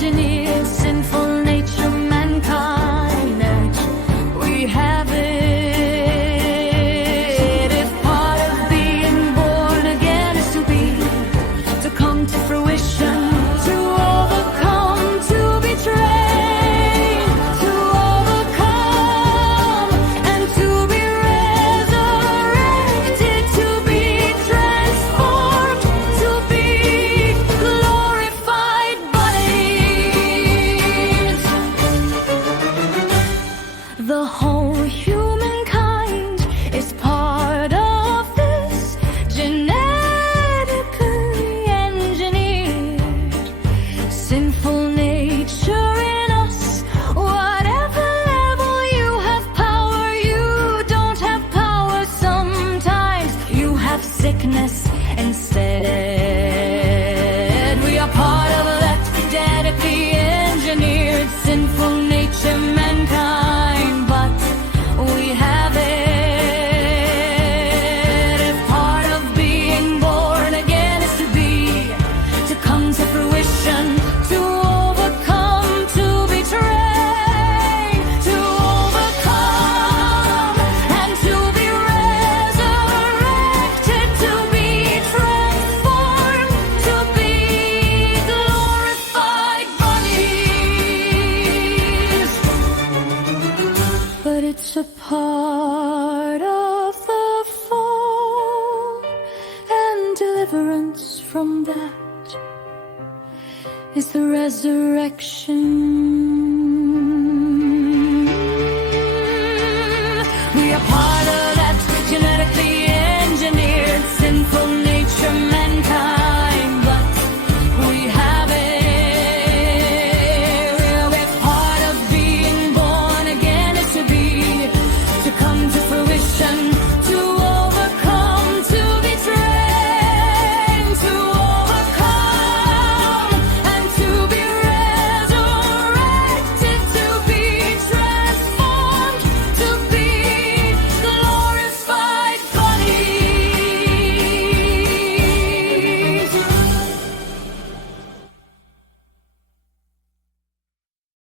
engineered sinful nature, mankind, and we have it. If part of being born again is to come to fruition, to overcome, to be trained, to overcome, and to be resurrected, to be transformed, to be glorified bodies. The whole humankind is part of this genetically engineered sinful nature in us. Whatever level you have power, you don't have power sometimes. You have sickness instead. We are part of that genetically engineered sinful nature, mankind, but we have it. If part of being born again is to come to fruition, to overcome, to be trained, to overcome, and to be resurrected, to be transformed, to be glorified bodies. But it's a part of the fall, and deliverance from that is the resurrection.